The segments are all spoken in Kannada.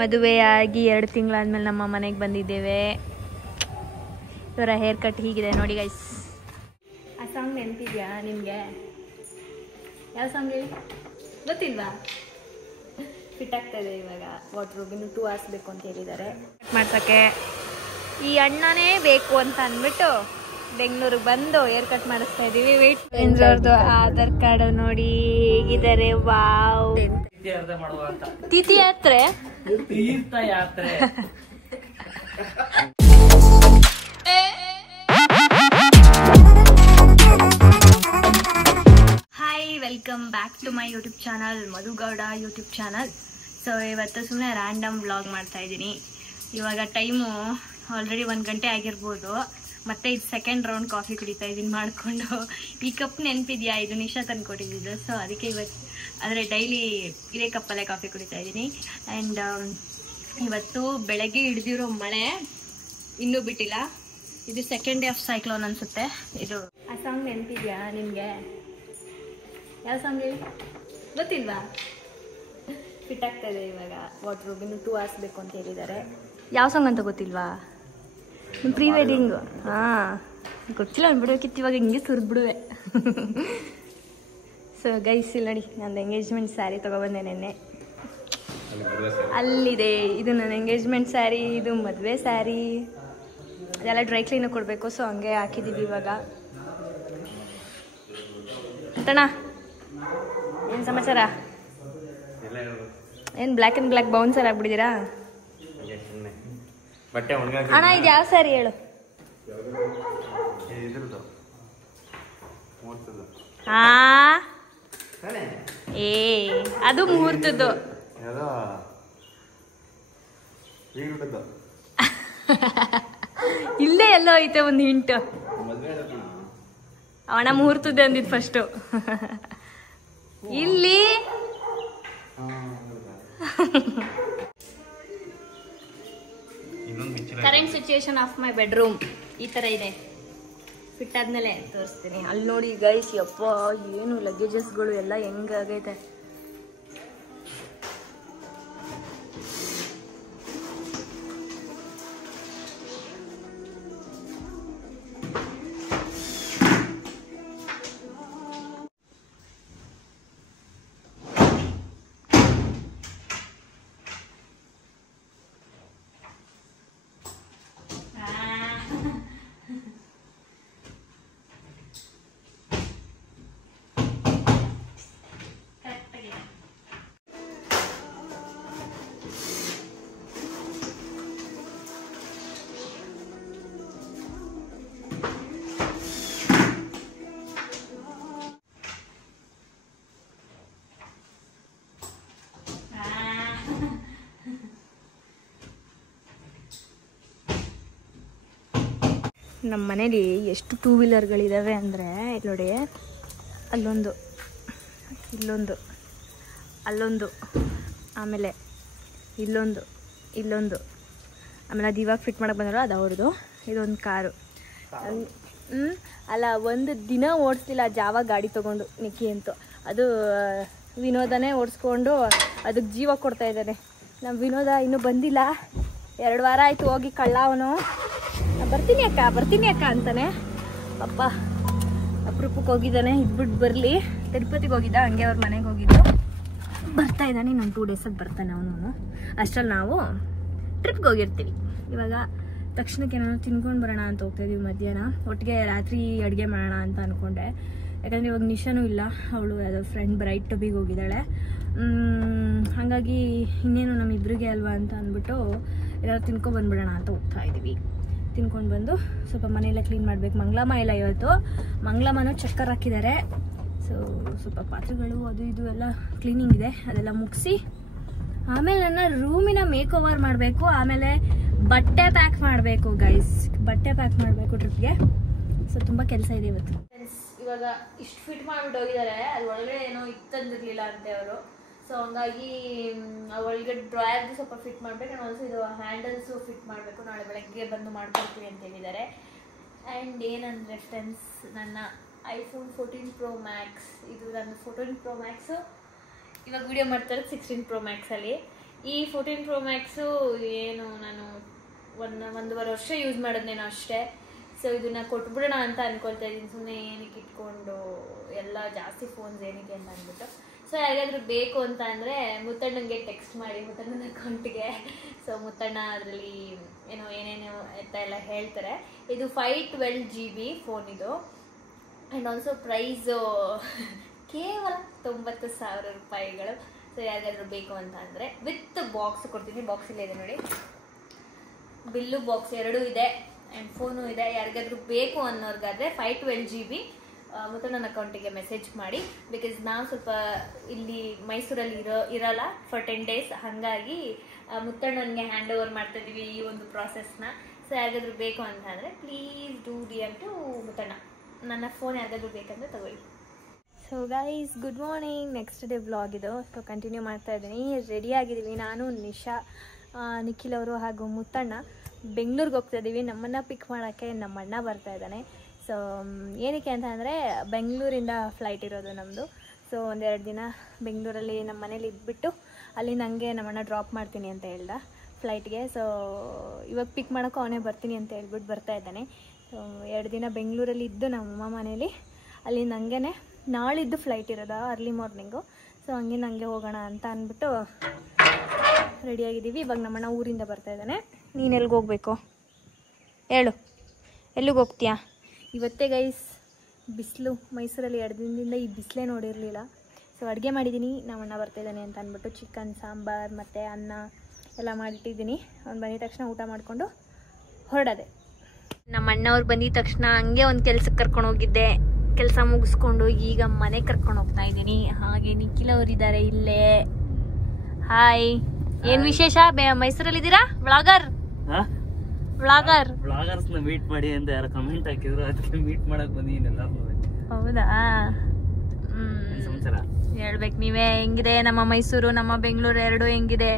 ಮದುವೆಯಾಗಿ 2 ತಿಂಗಳಾದ್ಮೇಲೆ ನಮ್ಮ ಮನೆಗೆ ಬಂದಿದ್ದೇವೆ. ಇವರ ಹೇರ್ ಕಟ್ ಹೀಗಿದೆ ನೋಡಿ ಗೈಸ್. ಆ ಸಾಂಗ್ ನೆನಪಿದ್ಯಾ ನಿಮಗೆ? ಯಾವ ಸಾಂಗ್ ಹೇಳಿ? ಗೊತ್ತಿಲ್ವಾ? ಫಿಟ್ ಆಗ್ತಾ ಇದೆ ಇವಾಗ. ವಾಟ್ರೂಬ್ ಇನ್ನು 2 hours ಬೇಕು ಅಂತ ಹೇಳಿದ್ದಾರೆ ಮಾಡ್ಸೋಕ್ಕೆ. ಈ ಅಣ್ಣನೇ ಬೇಕು ಅಂತ ಅಂದ್ಬಿಟ್ಟು ಬೆಂಗಳೂರಿಗೆ ಬಂದು ಹೇರ್ ಕಟ್ ಮಾಡಿಸ್ತಾ ಇದೀವಿ. ಅವ್ರದ್ದು ಆಧಾರ್ ಕಾರ್ಡ್ ನೋಡಿ ಹೇಗಿದ್ದಾರೆ. ವಾವ್, ತೀರ್ಥಯಾತ್ರೆ. Hi, welcome back to my YouTube channel, Madhu Gowda YouTube channel. So ಇವತ್ತು ಸುಮ್ಮನೆ ರ್ಯಾಂಡಮ್ ವ್ಲಾಗ್ ಮಾಡ್ತಾ ಇದ್ದೀನಿ. ಇವಾಗ ಟೈಮು ಆಲ್ರೆಡಿ 1 ಗಂಟೆ ಆಗಿರ್ಬೋದು. ಮತ್ತೆ ಇದು 2nd ರೌಂಡ್ ಕಾಫಿ ಕುಡಿತಾ ಇದ್ದೀನಿ ಮಾಡಿಕೊಂಡು. ಈ ಕಪ್ ನೆನಪಿದ್ಯಾ? ಇದು ನಿಶಾ ತಂದು ಕೊಟ್ಟಿದ್ದು. ಸೊ ಅದಕ್ಕೆ ಆದರೆ ಡೈಲಿ ಇದೇ ಕಪ್ಪಲ್ಲೇ ಕಾಫಿ ಕುಡಿತಾ ಇದ್ದೀನಿ. ಆ್ಯಂಡ್ ಇವತ್ತು ಬೆಳಗ್ಗೆ ಹಿಡಿದಿರೋ ಮಳೆ ಇನ್ನೂ ಬಿಟ್ಟಿಲ್ಲ. ಇದು 2nd ಡೇ ಆಫ್ ಸೈಕ್ಲೋನ್ ಅನಿಸುತ್ತೆ. ಇದು ಆ ಸಾಂಗ್ ನೆನಪಿದ್ಯಾ ನಿಮಗೆ? ಯಾವ ಸಾಂಗ್ ಹೇಳಿ? ಗೊತ್ತಿಲ್ವಾ? ಫಿಟ್ ಆಗ್ತಾ ಇದೆ ಇವಾಗ. ವಾಟ್ರೂಬ್ ಇನ್ನು 2 hours ಬೇಕು ಅಂತ ಹೇಳಿದ್ದಾರೆ. ಯಾವ ಸಾಂಗ್ ಅಂತ ಗೊತ್ತಿಲ್ವಾ? Pre wedding. ಗೊತ್ತಿಲ್ಲ ಅಂದ್ಬಿಡ್ಬೇಕಿತ್ತು. ಇವಾಗ ಹಿಂಗೆ ಸುರಿದ್ಬಿಡುವೆ. ಸೊ ಗೈಸ್, ಇಲ್ಲಿ ನೋಡಿ, ನಂದು ಎಂಗೇಜ್ಮೆಂಟ್ ಸ್ಯಾರಿ ತೊಗೊಬಂದೆ ನೆನ್ನೆ. ಅಲ್ಲಿದೆ, ಇದು ನನ್ನ ಎಂಗೇಜ್ಮೆಂಟ್ ಸ್ಯಾರಿ, ಇದು ಮದುವೆ ಸ್ಯಾರಿ. ಅದೆಲ್ಲ ಡ್ರೈ ಕ್ಲೀನಿಗೆ ಕೊಡಬೇಕು. ಸೊ ಹಂಗೆ ಹಾಕಿದ್ದೀವಿ ಇವಾಗ. ತಣ, ಏನು ಸಮಾಚಾರ? ಏನು ಬ್ಲ್ಯಾಕ್ ಆ್ಯಂಡ್ ಬ್ಲ್ಯಾಕ್ ಬೌನ್ಸರ್ ಆಗ್ಬಿಟ್ಟಿದ್ದೀರಾ ಅಣ್ಣ? ಇದು ಯಾವ ಸ್ಯಾರಿ ಹೇಳು? ಅದು ಮುಹೂರ್ತದ್ದು. ಇಲ್ಲೇ ಎಲ್ಲೋ ಐತೆ ಒಂದು ಹಿಂಟು. ಅವಣ ಮುಹೂರ್ತದ್ದೆ ಅಂದಿದ್ದು ಫಸ್ಟು. ಇಲ್ಲಿ current situation of my bedroom ಈ ತರ ಇದೆ. ಫಿಟ್ ಆದ್ಮೇಲೆ ತೋರಿಸ್ತೀನಿ. ಅಲ್ಲಿ ನೋಡಿ ಗೈಸ್, ಯಪ್ಪ ಏನು ಲಗೇಜಸ್ಗಳು ಎಲ್ಲ ಹೆಂಗಾಗೈತೆ. ನಮ್ಮ ಮನೇಲಿ ಎಷ್ಟು 2 ವೀಲರ್ಗಳಿದ್ದಾವೆ ಅಂದರೆ, ಇಲ್ಲಿ ನೋಡಿ, ಅಲ್ಲೊಂದು, ಇಲ್ಲೊಂದು, ಅಲ್ಲೊಂದು, ಆಮೇಲೆ ಇಲ್ಲೊಂದು, ಇಲ್ಲೊಂದು, ಆಮೇಲೆ ಅದು ಇವಾಗ ಫಿಟ್ ಮಾಡೋಕ್ಕೆ ಬಂದಾರೋ ಅದು ಅವ್ರದ್ದು. ಇದೊಂದು ಕಾರು. ಅಲ್ಲ, ಒಂದು ದಿನ ಓಡಿಸ್ಲಿಲ್ಲ ಜಾವ ಗಾಡಿ ತೊಗೊಂಡು ನಿಕ್ಕಿ ಅಂತೂ. ಅದು ವಿನೋದನೇ ಓಡಿಸ್ಕೊಂಡು ಅದಕ್ಕೆ ಜೀವ ಕೊಡ್ತಾ ಇದ್ದಾನೆ. ನಮ್ಮ ವಿನೋದ ಇನ್ನೂ ಬಂದಿಲ್ಲ. 2 ವಾರ ಆಯಿತು ಹೋಗಿ. ಕಳ್ಳ ಅವನು. ಬರ್ತೀನಿ ಅಕ್ಕ ಅಂತಾನೆ. ಅಪ್ಪ ಅಪರೂಪಕ್ಕೆ ಹೋಗಿದ್ದಾನೆ. ಇದ್ಬಿಟ್ಟು ಬರಲಿ. ತಿರುಪತಿಗೆ ಹೋಗಿದ್ದ, ಹಂಗೆ ಅವ್ರ ಮನೆಗೆ ಹೋಗಿದ್ದು. ಬರ್ತಾ ಇದ್ದಾನೆ. ನಾನು 2 ಡೇಸಲ್ಲಿ ಬರ್ತಾನೆ ಅವನು. ಅಷ್ಟರಲ್ಲಿ ನಾವು ಟ್ರಿಪ್ಗೆ ಹೋಗಿರ್ತೀವಿ. ಇವಾಗ ತಕ್ಷಣಕ್ಕೆ ನಾನು ತಿನ್ಕೊಂಡು ಬರೋಣ ಅಂತ ಹೋಗ್ತಾಯಿದ್ದೀವಿ. ಮಧ್ಯಾಹ್ನ ಒಟ್ಟಿಗೆ ರಾತ್ರಿ ಅಡುಗೆ ಮಾಡೋಣ ಅಂತ ಅಂದ್ಕೊಂಡೆ. ಯಾಕಂದರೆ ಇವಾಗ ನಿಶಾನೂ ಇಲ್ಲ. ಅವಳು ಯಾವುದೋ ಫ್ರೆಂಡ್ ಬ್ರೈಟ್ ಟಬಿಗೆ ಹೋಗಿದ್ದಾಳೆ. ಹಾಗಾಗಿ ಇನ್ನೇನು ನಮ್ಮಿಬ್ಬರಿಗೆ ಅಲ್ವಾ ಅಂತ ಅಂದ್ಬಿಟ್ಟು ಏನಾದ್ರು ತಿನ್ಕೊಂಡು ಬಂದುಬಿಡೋಣ ಅಂತ ಹೋಗ್ತಾ ಇದ್ದೀವಿ. ತಿನ್ಕೊಂಡು ಬಂದು ಸ್ವಲ್ಪ ಮನೆಯೆಲ್ಲ ಕ್ಲೀನ್ ಮಾಡಬೇಕು. ಮಂಗಳಮ್ಮ ಇಲ್ಲ ಇವತ್ತು. ಮಂಗಳಮ್ಮನೂ ಚಕ್ಕರ್ ಹಾಕಿದ್ದಾರೆ. ಸೊ ಸ್ವಲ್ಪ ಪಾತ್ರೆಗಳು ಅದು ಇದು ಎಲ್ಲ ಕ್ಲೀನಿಂಗ್ ಇದೆ. ಅದೆಲ್ಲ ಮುಗಿಸಿ ಆಮೇಲೆ ನನ್ನ ರೂಮಿನ ಮೇಕ್ ಓವರ್ ಮಾಡಬೇಕು. ಆಮೇಲೆ ಬಟ್ಟೆ ಪ್ಯಾಕ್ ಮಾಡಬೇಕು ಗೈಸ್. ಬಟ್ಟೆ ಪ್ಯಾಕ್ ಮಾಡಬೇಕು ಟ್ರಿಪ್ಗೆ. ಸೊ ತುಂಬ ಕೆಲಸ ಇದೆ ಇವತ್ತು. ಇವಾಗ ಇಷ್ಟು ಫಿಟ್ ಮಾಡಿಬಿಟ್ಟು ಹೋಗಿದ್ದಾರೆ. ಅದು ಒಳಗಡೆ ಏನೋ ಇತ್ತಂದಿರಲಿಲ್ಲ ಅಂತೆ ಅವರು. ಸೊ ಹಂಗಾಗಿ ಒಳಗಡೆ ಡ್ರಾಯರ್ದು ಸ್ವಲ್ಪ ಫಿಟ್ ಮಾಡಬೇಕು. ನಾನು ಆಲ್ಸೋ ಇದು ಹ್ಯಾಂಡಲ್ಸು ಫಿಟ್ ಮಾಡಬೇಕು. ನಾಳೆ ಬೆಳಗ್ಗೆ ಬಂದು ಮಾಡ್ಕೊಡ್ತೀವಿ ಅಂತ ಹೇಳಿದ್ದಾರೆ. ಆ್ಯಂಡ್ ಏನಂದರೆ ಫ್ರೆಂಡ್ಸ್, ನನ್ನ iPhone 14 Pro Max, ಇದು ನನ್ನ 14 Pro Max. ಇವಾಗ ವಿಡಿಯೋ ಮಾಡ್ತಾರೆ 16 Pro Max ಅಲ್ಲಿ. ಈ 14 Pro Max ಏನು ನಾನು 1.5 ವರ್ಷ ಯೂಸ್ ಮಾಡಿದ್ನೇನೋ ಅಷ್ಟೇ. ಸೊ ಇದನ್ನ ಕೊಟ್ಬಿಡೋಣ ಅಂತ ಅನ್ಕೊಳ್ತಾ ಇದ್ದೀನಿ. ಸುಮ್ಮನೆ ಏನಕ್ಕೆ ಇಟ್ಕೊಂಡು ಎಲ್ಲ ಜಾಸ್ತಿ ಫೋನ್ಸ್ ಏನಕ್ಕೆ ಅಂತ ಅಂದ್ಬಿಟ್ಟು. ಸೊ ಯಾರಿಗಾದ್ರೂ ಬೇಕು ಅಂತ ಅಂದರೆ ಮುತ್ತಣ್ಣನಿಗೆ ಟೆಕ್ಸ್ಟ್ ಮಾಡಿ, ಮುತ್ತಣ್ಣನ ಅಕೌಂಟಿಗೆ. ಸೊ ಮುತ್ತಣ್ಣ ಅದರಲ್ಲಿ ಏನೋ ಏನೇನು ಅಂತ ಎಲ್ಲ ಹೇಳ್ತಾರೆ. ಇದು 512 GB ಫೋನ್ ಇದು. ಆ್ಯಂಡ್ ಆಲ್ಸೋ ಪ್ರೈಸು ಕೇವಲ 90,000 ರೂಪಾಯಿಗಳು. ಸೊ ಯಾರಿಗಾದ್ರೂ ಬೇಕು ಅಂತ ಅಂದರೆ ವಿತ್ ಬಾಕ್ಸ್ ಕೊಡ್ತೀನಿ. ಬಾಕ್ಸಲ್ಲೇ ಇದೆ ನೋಡಿ, ಬಿಲ್ಲು ಬಾಕ್ಸ್ 2 ಇದೆ ಆ್ಯಂಡ್ ಫೋನು ಇದೆ. ಯಾರಿಗಾದ್ರೂ ಬೇಕು ಅನ್ನೋರ್ಗಾದ್ರೆ 512 GB ಮುತ್ತಣ್ಣನ ಅಕೌಂಟಿಗೆ ಮೆಸೇಜ್ ಮಾಡಿ. ಬಿಕಾಸ್ ನಾವು ಸ್ವಲ್ಪ ಇಲ್ಲಿ ಮೈಸೂರಲ್ಲಿ ಇರಲ್ಲ ಫಾರ್ 10 days. ಹಾಗಾಗಿ ಮುತ್ತಣ್ಣನಿಗೆ ಹ್ಯಾಂಡ್ ಓವರ್ ಮಾಡ್ತಾ ಇದ್ದೀವಿ ಈ ಒಂದು ಪ್ರಾಸೆಸ್ನ. ಸೊ ಯಾರಿಗಾದ್ರೂ ಬೇಕು ಅಂತ ಅಂದರೆ please do DM to Muthanna. ನನ್ನ ಫೋನ್ ಯಾರಿಗಾದ್ರೂ ಬೇಕಂದ್ರೆ ತಗೊಳ್ಳಿ. So guys, good morning. Next day vlog ಇದು. ಸೊ ಕಂಟಿನ್ಯೂ ಮಾಡ್ತಾ ಇದ್ದೀನಿ. ರೆಡಿ ಆಗಿದ್ದೀವಿ ನಾನು, ನಿಶಾ, ನಿಖಿಲ್ ಅವರು ಹಾಗೂ ಮುತ್ತಣ್ಣ ಬೆಂಗಳೂರಿಗೆ ಹೋಗ್ತಾ ಇದ್ದೀವಿ. ನಮ್ಮನ್ನು ಪಿಕ್ ಮಾಡೋಕ್ಕೆ ನಮ್ಮ ಅಣ್ಣ ಬರ್ತಾ ಇದ್ದಾನೆ. ಸೊ ಏನಕ್ಕೆ ಅಂತ ಅಂದರೆ ಬೆಂಗಳೂರಿಂದ ಫ್ಲೈಟ್ ಇರೋದು ನಮ್ಮದು. ಸೊ 1-2 ದಿನ ಬೆಂಗಳೂರಲ್ಲಿ ನಮ್ಮ ಮನೇಲಿ ಇದ್ಬಿಟ್ಟು ಅಲ್ಲಿ ನನಗೆ ನಮ್ಮಣ್ಣ ಡ್ರಾಪ್ ಮಾಡ್ತೀನಿ ಅಂತ ಹೇಳ್ದ ಫ್ಲೈಟ್ಗೆ. ಸೊ ಇವಾಗ ಪಿಕ್ ಮಾಡೋಕ್ಕೂ ಅವನೇ ಬರ್ತೀನಿ ಅಂತ ಹೇಳ್ಬಿಟ್ಟು ಬರ್ತಾ ಇದ್ದಾನೆ. ಸೊ 2 ದಿನ ಬೆಂಗಳೂರಲ್ಲಿ ಇದ್ದು ನಮ್ಮಮ್ಮ ಮನೇಲಿ, ಅಲ್ಲಿ ನನಗೆ ನಾಳಿದ್ದು ಫ್ಲೈಟ್ ಇರೋದು ಅರ್ಲಿ ಮಾರ್ನಿಂಗು. ಸೊ ಹಂಗೆ ನನಗೆ ಹೋಗೋಣ ಅಂತ ಅಂದ್ಬಿಟ್ಟು ರೆಡಿಯಾಗಿದ್ದೀವಿ. ಇವಾಗ ನಮ್ಮಣ್ಣ ಊರಿಂದ ಬರ್ತಾ ಇದ್ದಾನೆ. ನೀನು ಎಲ್ಲಿಗೆ ಹೋಗ್ಬೇಕು ಹೇಳು, ಎಲ್ಲಿಗೆ ಹೋಗ್ತೀಯಾ? ಇವತ್ತೇ ಗೈಸ್ ಬಿಸಿಲು, ಮೈಸೂರಲ್ಲಿ 2 ದಿನದಿಂದ ಈ ಬಿಸಿಲೇ ನೋಡಿರಲಿಲ್ಲ. ಸೊ ಅಡುಗೆ ಮಾಡಿದ್ದೀನಿ, ನಮ್ಮಣ್ಣ ಬರ್ತಾಯಿದ್ದಾನೆ ಅಂತ ಅಂದ್ಬಿಟ್ಟು ಚಿಕನ್, ಸಾಂಬಾರು ಮತ್ತು ಅನ್ನ ಎಲ್ಲ ಮಾಡಿಟ್ಟಿದ್ದೀನಿ. ಅವ್ನು ಬಂದಿದ ತಕ್ಷಣ ಊಟ ಮಾಡಿಕೊಂಡು ಹೊರಡದೆ. ನಮ್ಮ ಅಣ್ಣವ್ರು ಬಂದಿದ ತಕ್ಷಣ ಹಂಗೆ ಒಂದು ಕೆಲ್ಸಕ್ಕೆ ಕರ್ಕೊಂಡು ಹೋಗಿದ್ದೆ. ಕೆಲಸ ಮುಗಿಸ್ಕೊಂಡು ಈಗ ಮನೆಗೆ ಕರ್ಕೊಂಡು ಹೋಗ್ತಾ ಇದ್ದೀನಿ. ಹಾಗೆ ನಿಖಿಲ್ ಅವರಿದ್ದಾರೆ ಇಲ್ಲೇ. ಹಾಯ್, ಏನು ವಿಶೇಷ? ಮೈಸೂರಲ್ಲಿದ್ದೀರಾ? ವ್ಲಾಗರ್ಸ್ ನ ಮೀಟ್ ಮಾಡಿ ಅಂತ ಯಾರು ಕಮೆಂಟ್ ಹಾಕಿದ್ರು, ಅದಕ್ಕೆ ಮೀಟ್ ಮಾಡಕ್ ಬಂದಿದ್ದೀನಿ ಎಲ್ಲಾರು. ಹೌದಾ? ಹೇಳ್ಬೇಕು ನೀವೇ. ಹೆಂಗಿದೆ ನಮ್ಮ ಮೈಸೂರು, ನಮ್ಮ ಬೆಂಗಳೂರು 2 ಹೆಂಗಿದೆ?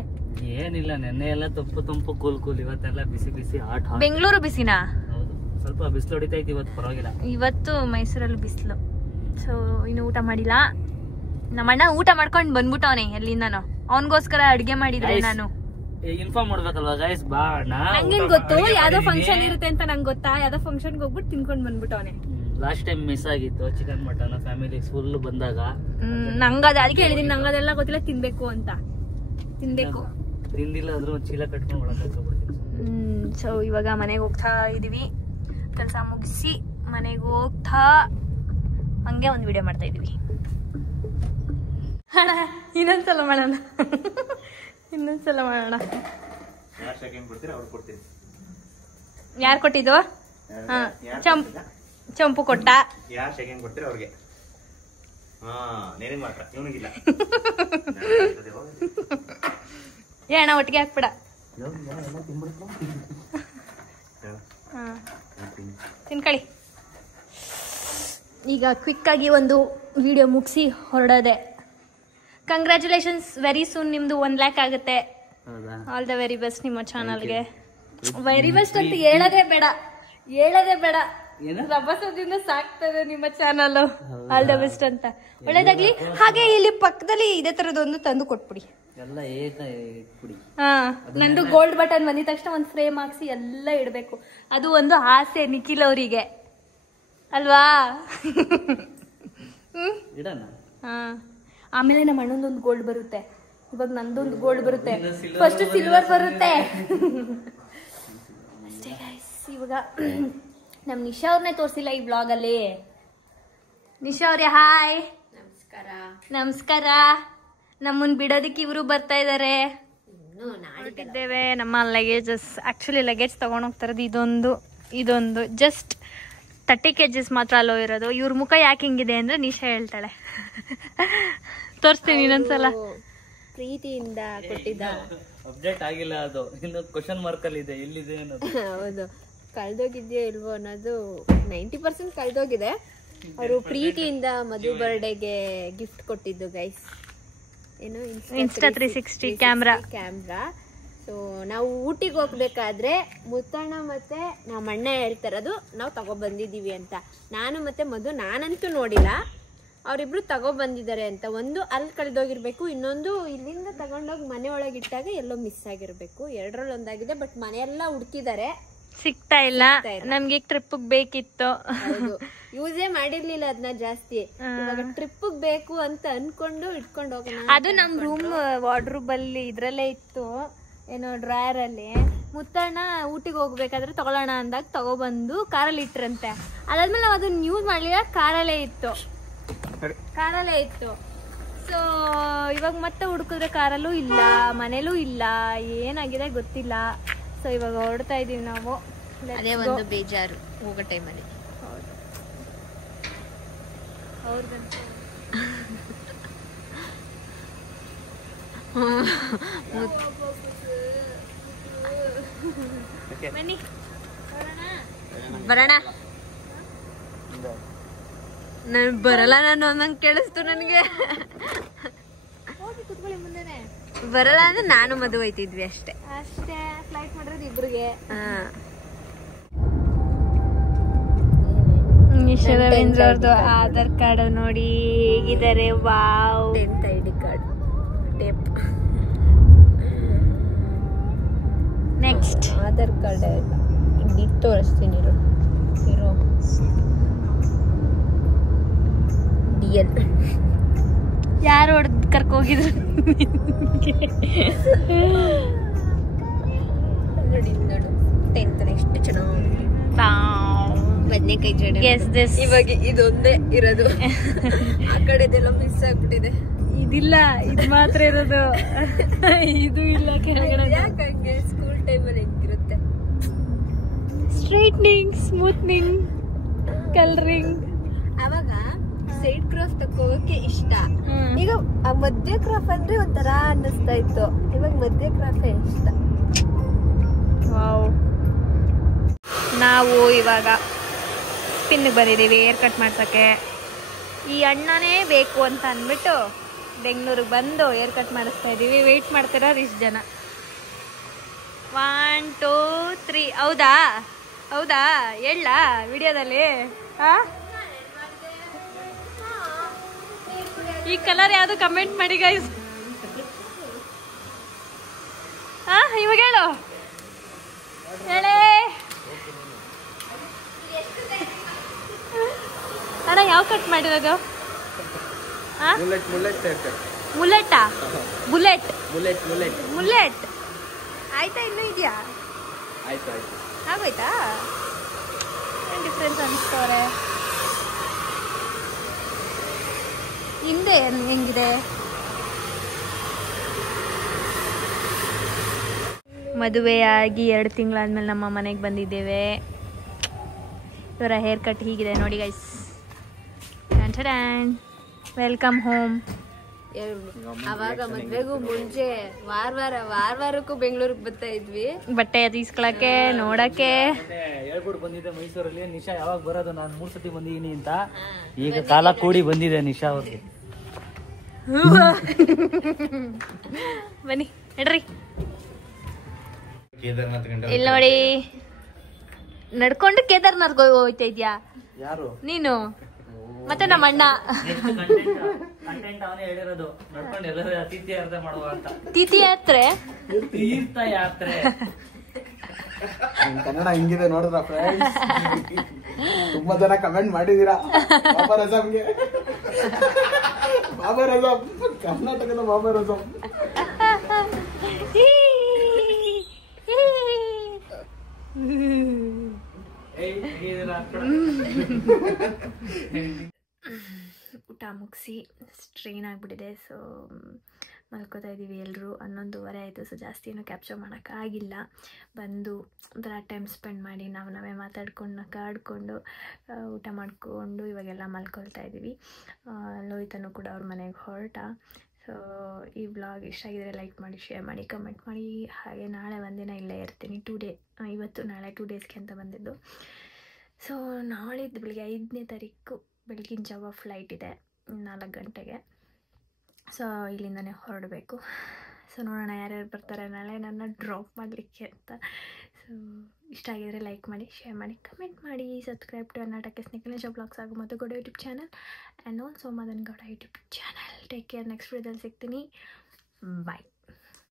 ಏನಿಲ್ಲ, ನೆನ್ನೆ ಎಲ್ಲ ತಂಪು ಕೂಲ್. ಇವತ್ತೆಲ್ಲ ಬಿಸಿ ಹಾಟ್. ಬೆಂಗಳೂರು ಬಿಸಿನಾ? ಹೌದು, ಸ್ವಲ್ಪ ಬಿಸಿಲು ಹೊಡಿತೈತಿ. ಇವತ್ತು ಪರವಾಗಿಲ್ಲ. ಇವತ್ತು ಮೈಸೂರಲ್ಲಿ ಬಿಸಿಲು. ಸೊ ಇನ್ನು ಊಟ ಮಾಡಿಲ್ಲ. ನಮ್ಮಣ್ಣ ಊಟ ಮಾಡ್ಕೊಂಡು ಬಂದ್ಬಿಟ್ಟವನೆ ಎಲ್ಲಿಂದನೋ. ಅವನಿಗೋಸ್ಕರ ಅಡ್ಗೆ ಮಾಡಿದ್ರೆ ನಾನು ಇನ್ಫಾರ್ಮ್ ಮಾಡ್ಬೇಕಲ್ವಾ ಗೈಸ್? ಬಾ ನಂಗೇನ್ ಗೊತ್ತು, ಯಾವ್ದೋ ಫಂಕ್ಷನ್ ಇರುತ್ತೆ ಅಂತ ನಂಗೆ ಗೊತ್ತಾ. ಯಾವ್ದೋ ಫಂಕ್ಷನ್ಗೆ ಹೋಗ್ಬಿಟ್ಟು ತಿನ್ಕೊಂಡ್ ಬಂದ್ಬಿಟ್ಟವನೆ. ಲಾಸ್ಟ್ ಟೈಮ್ ಮಿಸ್ ಆಗಿತ್ತು ಚಿಕನ್ ಮಟನ್ ಫ್ಯಾಮಿಲಿ ಫುಲ್ ಬಂದಾಗ. ನಂಗದ ಅದಕ್ಕೆ ಹೇಳಿದೀನಿ, ನಂಗದೆಲ್ಲ ಗೊತ್ತಿಲ್ಲ, ತಿನ್ಬೇಕು ಅಂತ. ತಿನ್ಬೇಕು, ತಿಂದಿಲ್ಲ ಆದ್ರೂ ಚೀಲ ಕಟ್ಕೊಂಡು ಒಳಗೆ ಹಾಕೋಬಿಡ್ತೀನಿ. ಸೊ ಇವಾಗ ಮನೆಗೆ ಹೋಗ್ತಾ ಇದೀವಿ. ಕೆಲಸ ಮುಗಿಸಿ ಮನೆಗೆ ಹೋಗ್ತಾ ಹಂಗೆ ಒಂದು ವಿಡಿಯೋ ಮಾಡ್ತಾ ಇದೀವಿ. ಅಣ್ಣ ಇನ್ನೊಂದ್ಸಲ ಮಾಡೋಣ. ಯಾರು ಕೊಟ್ಟಿದ್ದು? ಚಂಪು ಕೊಟ್ಟ. ಅಣ್ಣ ಒಟ್ಟಿಗೆ ಹಾಕ್ಬಿಡ. ತಿನ್ಕೊಳ್ಳಿ. ಈಗ ಕ್ವಿಕ್ ಆಗಿ ಒಂದು ವಿಡಿಯೋ ಮುಗಿಸಿ ಹೊರಡೋದೆ. ಕಂಗ್ರ್ಯಾಚುಲೇಷನ್ಸ್, ವೆರಿ ಸೂನ್ ನಿಮ್ದು 1 lakh ಆಗುತ್ತೆ. ಆಲ್ ದ ವೆರಿ ಬೆಸ್ಟ್ ನಿಮ್ಮ ಚಾನಲ್ಗೆ. ವೆರಿ ಬೆಸ್ಟ್ ಅಂತ ಹೇಳೋದೇ ಬೇಡ. ರಭಸದಿಂದ ಸಾಕ್ತದೆ ನಿಮ್ಮ ಚಾನಲ್. ಆಲ್ ದ ಬೆಸ್ಟ್ ಅಂತ, ಒಳ್ಳೇದಾಗ್ಲಿ. ಹಾಗೆ ಇಲ್ಲಿ ಪಕ್ಕದಲ್ಲಿ ಇದೇ ತರದೊಂದು ತಂದು ಕೊಟ್ಬಿಡಿ. ನಂದು ಗೋಲ್ಡ್ ಬಟನ್ ಬಂದಿದ ತಕ್ಷಣ ಒಂದು ಫ್ರೇಮ್ ಹಾಕ್ಸಿ ಎಲ್ಲ ಇಡಬೇಕು. ಅದು ಒಂದು ಆಸೆ ನಿಖಿಲ್ ಅವರಿಗೆ ಅಲ್ವಾ? ಆಮೇಲೆ ನಮ್ಮ ಅಣ್ಣಂದೊಂದು ಗೋಲ್ಡ್ ಬರುತ್ತೆ. ಇವಾಗ ನಂದೊಂದು ಗೋಲ್ಡ್ ಬರುತ್ತೆ, ಫಸ್ಟ್ ಸಿಲ್ವರ್ ಬರುತ್ತೆ ಅಷ್ಟೇ ಗೈಸ್. ಇವಾಗ ನಮ್ಮ ನಿಶಾ ಅವ್ರನ್ನೇ ತೋರಿಸಿಲ್ಲ ಈ ವ್ಲಾಗ್ ಅಲ್ಲಿ. ನಿಶಾ ಅವ್ರೆ ಹಾಯ್. ನಮಸ್ಕಾರ. ನಮ್ಮನ್ ಬಿಡೋದಕ್ಕೆ ಇವರು ಬರ್ತಾ ಇದಾರೆ. ಇದ್ದೇವೆ ನಮ್ಮ ಲಗೇಜಸ್. ಆಕ್ಚುಲಿ ಲಗೇಜ್ ತಗೊಂಡ್ ಹೋಗ್ತಾರದು ಇದೊಂದು ಜಸ್ಟ್ 30 kgs ಮಾತ್ರ ಅಲ್ಲೋ ಇರೋದು. ಇವ್ರ ಮುಖ ಯಾಕೆ ಹಿಂಗಿದೆ ಅಂದ್ರೆ ನಿಶಾ ಹೇಳ್ತಾಳೆ. ತೋರಿಸ್ತೀನಿ ಇನ್ನೊಂದ್ಸಲ. ಪ್ರೀತಿಯಿಂದ ಕೊಟ್ಟಿದ್ದ ಅಪ್ಡೇಟ್ ಆಗಿಲ್ಲ, ಅದು ಇನ್ನು ಕ್ವಶನ್ ಮಾರ್ಕ್ ಅಲ್ಲಿ ಇದೆ, ಎಲ್ಲಿದೆ ಅನ್ನೋದು. ಹೌದು, ಕಳ್ದೋಗಿದ್ಯೋ ಇಲ್ವೋ ಅನ್ನೋದು 90% ಕಳ್ದೋಗಿದೆ. ಅವರು ಪ್ರೀತಿಯಿಂದ ಮಧು ಬರ್ಡೇಗೆ ಗಿಫ್ಟ್ ಕೊಟ್ಟಿದ್ದು ಗೈಸ್. ಏನು ಇನ್ಸ್ಟಾ 360 ಕ್ಯಾಮ್ರಾ. ಸೊ ನಾವು ಊಟಿಗೆ ಹೋಗ್ಬೇಕಾದ್ರೆ ಮುತ್ತಣ್ಣ ಮತ್ತೆ ನಮ್ಮ ಅಣ್ಣ ಹೇಳ್ತಾರದು ನಾವು ತಗೊಬಂದಿದ್ದೀವಿ ಅಂತ. ನಾನು ಮತ್ತೆ ಮಧು, ನಾನಂತೂ ನೋಡಿಲ್ಲ, ಅವರಿಬ್ರು ತಗೊಬಂದಿದ್ದಾರೆ ಅಂತ. ಒಂದು ಅಲ್ಲಿ ಕಳೆದೋಗಿರ್ಬೇಕು, ಇನ್ನೊಂದು ಇಲ್ಲಿಂದ ತಗೊಂಡೋಗಿ ಮನೆ ಒಳಗೆ ಇಟ್ಟಾಗ ಎಲ್ಲೋ ಮಿಸ್ ಆಗಿರ್ಬೇಕು. ಎರಡರಲ್ಲಿ ಒಂದಾಗಿದೆ. ಬಟ್ ಮನೆಯೆಲ್ಲ ಹುಡುಕಿದ್ದಾರೆ, ಸಿಗ್ತಾ ಇಲ್ಲ. ನಮ್ಗೆ ಟ್ರಿಪ್ ಬೇಕಿತ್ತು. ಯೂಸೇ ಮಾಡಿರ್ಲಿಲ್ಲ ಅದನ್ನ ಜಾಸ್ತಿ. ಇವಾಗ ಟ್ರಿಪ್ ಬೇಕು ಅಂತ ಅನ್ಕೊಂಡು ಇಟ್ಕೊಂಡು ಹೋಗೋಣ. ಅದು ನಮ್ ರೂಮ್ ವಾರ್ಡ್ರೂಬ್ ಅಲ್ಲಿ ಇದ್ರಲ್ಲೇ ಇತ್ತು, ಏನೋ ಡ್ರಾಯರ್ ಅಲ್ಲಿ. ಮುತ್ತಣ್ಣ ಊಟಿಗೆ ಹೋಗ್ಬೇಕಾದ್ರೆ ತಗೊಳ್ಳೋಣ ಅಂದಾಗ ತಗೊಬಂದು ಕಾರಲ್ಲಿ ಇಟ್ರಂತೆ. ಅದಾದ್ಮೇಲೆ ನಾವು ಅದನ್ನ ಯೂಸ್ ಮಾಡ್ಲಿಲ್ಲ, ಕಾರಲ್ಲೇ ಇತ್ತು. ಸೊ ಇವಾಗ ಮತ್ತೆ ಹುಡುಕಿದ್ರೆ ಕಾರಲ್ಲೂ ಇಲ್ಲ, ಮನೇಲೂ ಇಲ್ಲ, ಏನಾಗಿದೆ ಗೊತ್ತಿಲ್ಲ. ಸೊ ಇವಾಗ ಹೊರಡ್ತಾ ಇದೀವಿ ನಾವು. ಅದೇ ಒಂದು ಬೇಜಾರು ಹೋಗೋ ಟೈಮಲ್ಲಿ. ಬರೋಣ. ನಾನು ಬರಲ್ಲ, ನಾನು ಅನ್ನಂಗೆ ಕೇಳಿಸ್ತು ನನಗೆ. ಬರಲ್ಲ ಅಂದ್ರೆ ನಾನು ಮದುವೆ ಹೋಯ್ತಿದ್ವಿ ಅಷ್ಟೇ. ಫ್ಲೈಟ್ ಮಾಡಿರೋದು ಇಬ್ರಿಗೆ. ರವೀಂದ್ರ ಅವ್ರದ್ದು ಆಧಾರ್ ಕಾರ್ಡ್ ನೋಡಿ ಹೇಗಿದ್ದಾರೆ. Wow, 10th ID card tape. Next Aadhaar card ಇಲ್ಲಿ ತೋರಿಸ್ತೀನಿ ಇರೋ DL. ಯಾರು ಹೊಡೆದ್ ಕರ್ಕೋಗಿದ್ರು ನೋಡಿ ನೋಡು 10th ಎಷ್ಟು ಚೆನ್ನಾಗಿ ಬದನೆಕಾಯಿ ಜಡೆ. ಇವಾಗ ಇದೊಂದೇ ಇರೋದು, ಆ ಕಡೆದೆಲ್ಲ ಮಿಸ್ ಆಗ್ಬಿಟ್ಟಿದೆ. ಇದಿಲ್ಲ, ಇದು ಮಾತ್ರ ಇರೋದು. ಇದು ಇಲ್ಲ ಕೆಳಗಡೆ. ಯಾಕಂಗೆ ಸ್ಕೂಲ್ ಟೈಮಲ್ಲಿ ಹೆಂಗಿರುತ್ತೆ? Straightening, smoothening, colouring. ಅವಾಗ ಸೈಡ್ ಕ್ರಾಫ್ ತಕ್ಕೋಗಕ್ಕೆ ಇಷ್ಟ. ಈಗ ಮಧ್ಯ ಕ್ರಾಫ್ ಅಂದ್ರೆ ಒಂಥರ ಅನ್ನಿಸ್ತಾ ಇತ್ತು. ಇವಾಗ ಮಧ್ಯ ಕ್ರಾಫ್ ಇಷ್ಟ. ವಾವ್, ನಾವು ಇವಾಗ ಪಿನ್ಗೆ ಬಂದಿದ್ದೀವಿ ಹೇರ್ ಕಟ್ ಮಾಡ್ಸೋಕ್ಕೆ. ಈ ಅಣ್ಣನೇ ಬೇಕು ಅಂತ ಅಂದ್ಬಿಟ್ಟು ಬೆಂಗಳೂರಿಗೆ ಬಂದು ಹೇರ್ ಕಟ್ ಮಾಡಿಸ್ತಾ ಇದ್ದೀವಿ. ವೆಯ್ಟ್ ಮಾಡ್ತಿರೋರು ಇಷ್ಟು ಜನ. 1 2 3. ಹೌದಾ ಹೌದಾ ಹೇಳ ವಿಡಿಯೋದಲ್ಲಿ. ಈ ಕಲರ್ ಯಾವುದು ಕಮೆಂಟ್ ಮಾಡಿ ಗೈಸ್. ಇವಾಗ ಹೇಳು, ಹೇಳೇ ಅಣ್ಣ. ಯಾವ ಕಟ್ ಮಾಡಿರೋದು? ಮುಲೆಟಾ? ಬುಲೆಟ್ ಆಯ್ತಾ? ಇನ್ನೂ ಇದೆಯಾ? ಆಗೋಯ್ತಾ? ಏನು ಡಿಫ್ರೆನ್ಸ್ ಅನಿಸ್ತವ್ರೆ? ಹಿಂದೆ ಹೆಂಗಿದೆ? ಮದುವೆಯಾಗಿ 2 ತಿಂಗಳಾದ್ಮೇಲೆ ನಮ್ಮ ಮನೆಗೆ ಬಂದಿದ್ದೇವೆ. ಇವರ ಹೇರ್ ಕಟ್ ಹೀಗಿದೆ ನೋಡಿ ಗೈಸ್. Welcome home. ಅವಾಗ ಮದ್ವೆಗೂ ಮುಂಚೆ ವಾರಕ್ಕೂ ಬೆಂಗಳೂರಿಗೆ ಬರ್ತಾ ಇದ್ವಿ ಬಟ್ಟೆ ತೀಸ್ಕೊಳಕ್ಕೆ, ನೋಡಕ್ಕೆ. ಹೇಳ್ಬಿಟ್ಟು ಬಂದಿದ್ದೆ ಮೈಸೂರಲ್ಲಿ, ನಿಶಾ ಯಾವಾಗ ಬರೋದು, ನಾನು 3 ಸತಿ ಬಂದಿದ್ದೀನಿ ಅಂತ. ಈಗ ಕಾಲ ಕೂಡಿ ಬಂದಿದೆ ನಿಶಾ ಅವ್ರಿಗೆ. ಬನ್ನಿ ನಡ್ರಿ. ಇಲ್ಲಿ ನೋಡಿ, ನಡ್ಕೊಂಡು ಕೇದಾರ್ನಾಥ್ಗೆ ಹೋಗ್ತಾ ಇದ್ಯಾ ಯಾರು? ನೀನು ಮತ್ತೆ ನಮ್ಮ ಅಣ್ಣ. ಕಂಟೆಂಟ್ ಅವನೇ ಹೇಳಿರೋದು, ನಡ್ಕೊಂಡು ಎಲ್ಲರೂ ತೀರ್ಥಯಾತ್ರೆ ಮಾಡುವ ಅಂತ. ತೀರ್ಥಯಾತ್ರೆ ಕನ್ನಡ ಹಿಂಗಿದೆ ನೋಡಿದ್ರ ಫ್ರೆಂಡ್ಸ್? ತುಂಬಾ ಜನ ಕಮೆಂಟ್ ಮಾಡಿದೀರಾ ಬಾಬರ್ ಅಜಮ್ಗೆ. ಬಾಬರ್ ಅಜಮ್, ಕರ್ನಾಟಕದ ಬಾಬರ್ ಅಜಮ್. ಊಟ ಮುಗಿಸಿ ಸ್ಟ್ರೈನ್ ಆಗಿಬಿಟ್ಟಿದೆ. ಸೊ ಮಲ್ಕೋತಾ ಇದ್ದೀವಿ ಎಲ್ಲರೂ. 11:30 ಆಯಿತು. ಸೊ ಜಾಸ್ತಿ ಏನೂ ಕ್ಯಾಪ್ಚರ್ ಮಾಡೋಕ್ಕಾಗಿಲ್ಲ. ಬಂದು ಒಂಥರ ಟೈಮ್ ಸ್ಪೆಂಡ್ ಮಾಡಿ ನಾವೇ ಮಾತಾಡ್ಕೊಂಡು ನಗಾಡ್ಕೊಂಡು ಊಟ ಮಾಡಿಕೊಂಡು ಇವಾಗೆಲ್ಲ ಮಲ್ಕೊಳ್ತಾ ಇದ್ದೀವಿ. ಲೋಹಿತನೂ ಕೂಡ ಅವ್ರ ಮನೆಗೆ ಹೊರಟ. ಸೊ ಈ ವ್ಲಾಗ್ ಇಷ್ಟ ಆಗಿದ್ರೆ ಲೈಕ್ ಮಾಡಿ, ಶೇರ್ ಮಾಡಿ, ಕಮೆಂಟ್ ಮಾಡಿ. ಹಾಗೆ ನಾಳೆ ಒಂದಿನ ಇಲ್ಲೇ ಇರ್ತೀನಿ. 2 ಡೇ, ಇವತ್ತು ನಾಳೆ 2 ಡೇಸ್ಗೆ ಅಂತ ಬಂದಿದ್ದು. ಸೊ ನಾಳಿದ್ದು ಬೆಳಿಗ್ಗೆ 5ನೇ ತಾರೀಕು ಬೆಳಗಿನ ಜಾವ ಫ್ಲೈಟ್ ಇದೆ 4 ಗಂಟೆಗೆ. ಸೊ ಇಲ್ಲಿಂದನೇ ಹೊರಡಬೇಕು. ಸೊ ನೋಡೋಣ ಯಾರ್ಯಾರು ಬರ್ತಾರೆ ನಾಳೆ ನನ್ನ ಡ್ರಾಪ್ ಮಾಡಲಿಕ್ಕೆ ಅಂತ. ಸೊ ಸೊ ಇಷ್ಟ ಆಗಿದ್ರೆ ಲೈಕ್ ಮಾಡಿ, ಶೇರ್ ಮಾಡಿ, ಕಮೆಂಟ್ ಮಾಡಿ, ಸಬ್ಸ್ಕ್ರೈಬ್ ಟು ಕರ್ನಾಟಕ ಸ್ನೇಕಲ್ ಬ್ಲಾಗ್ಸ್ ಹಾಗೂ Madhu Gowda YouTube channel and also Madan Gowda YouTube channel. Take care. Next ವಿಡಿಯೋದಲ್ಲಿ ಸಿಗ್ತೀನಿ. ಬಾಯ್.